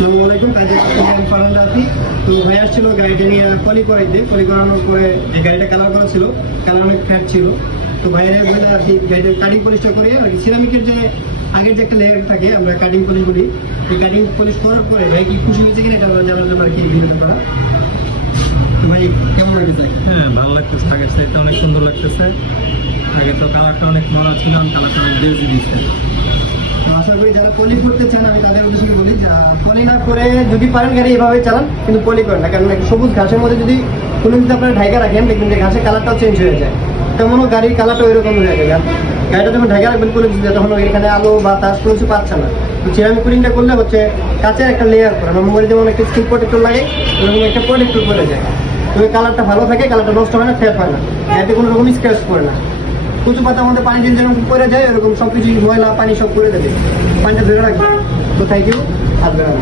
আসসালামু আলাইকুম। কাজে আমি ফারহান রাফি। তো ভাই আসছিল গাড়িটা নিয়ে পলি করাইতে, পলি করানোর পরে এই গাড়িটা কালার করা ছিল, কালার অনেক ফ্যাট ছিল। তো ভাইয়ের বলে আর কি গাড়িটা কাটিং পলিশটা করে আর কি সিরামিকের যে আগের যে একটা লেয়ার থাকে আমরা কাটিং পলিশ করি, এই কাটিং পলিশ করার পরে ভাই কি খুশি হয়েছে কিনা এটা জানার জন্য আর কি ভিডিওটা করা। ভাই কেমন লাগছে? হ্যাঁ, ভালো লাগতেছে। আগের সাইডটা অনেক সুন্দর লাগতেছে। আগে তো কালারটা অনেক মরা ছিল, আমি কালারটা অনেক বেশি দিচ্ছে। আশা করি যারা পলি করতে চান আমি তাদের উদ্দেশ্যে বলি যে পলি না করে যদি পারেন গাড়ি এভাবে চালান, কিন্তু পলি করেন না, কারণ একটা সবুজ ঘাসের মধ্যে যদি কোনো কিছু আপনারা ঢাকা রাখেন দেখবেন যে ঘাসের কালারটাও চেঞ্জ হয়ে যায়, তেমনও গাড়ির কালারটা ওইরকম হয়ে যাবে। আর গাড়িটা যখন ঢাকা রাখবেন কোনো কিছু তখন এখানে আলো বাতাস কোনো কিছু পাচ্ছে না। তো সিরামিক কোটিংটা করলে হচ্ছে কাঁচের একটা লেয়ার করে আমরা মোবাইলে যেমন একটা স্ক্রিন প্রোটেক্টর লাগে ওরকম একটা প্রোটেক্টর করে যায়। তো ওই কালারটা ভালো থাকে, কালারটা নষ্ট হয় না, ফেট হয় না, এতে কোনো রকম স্ক্র্যাচ করে না। কুচু পাতার মধ্যে পানি দিন যেরকম করে যায় এরকম সব কিছু ময়লা পানি সব করে দেবে, পানিটা ধরে রাখবে। তো থ্যাংক ইউ, আসবেন।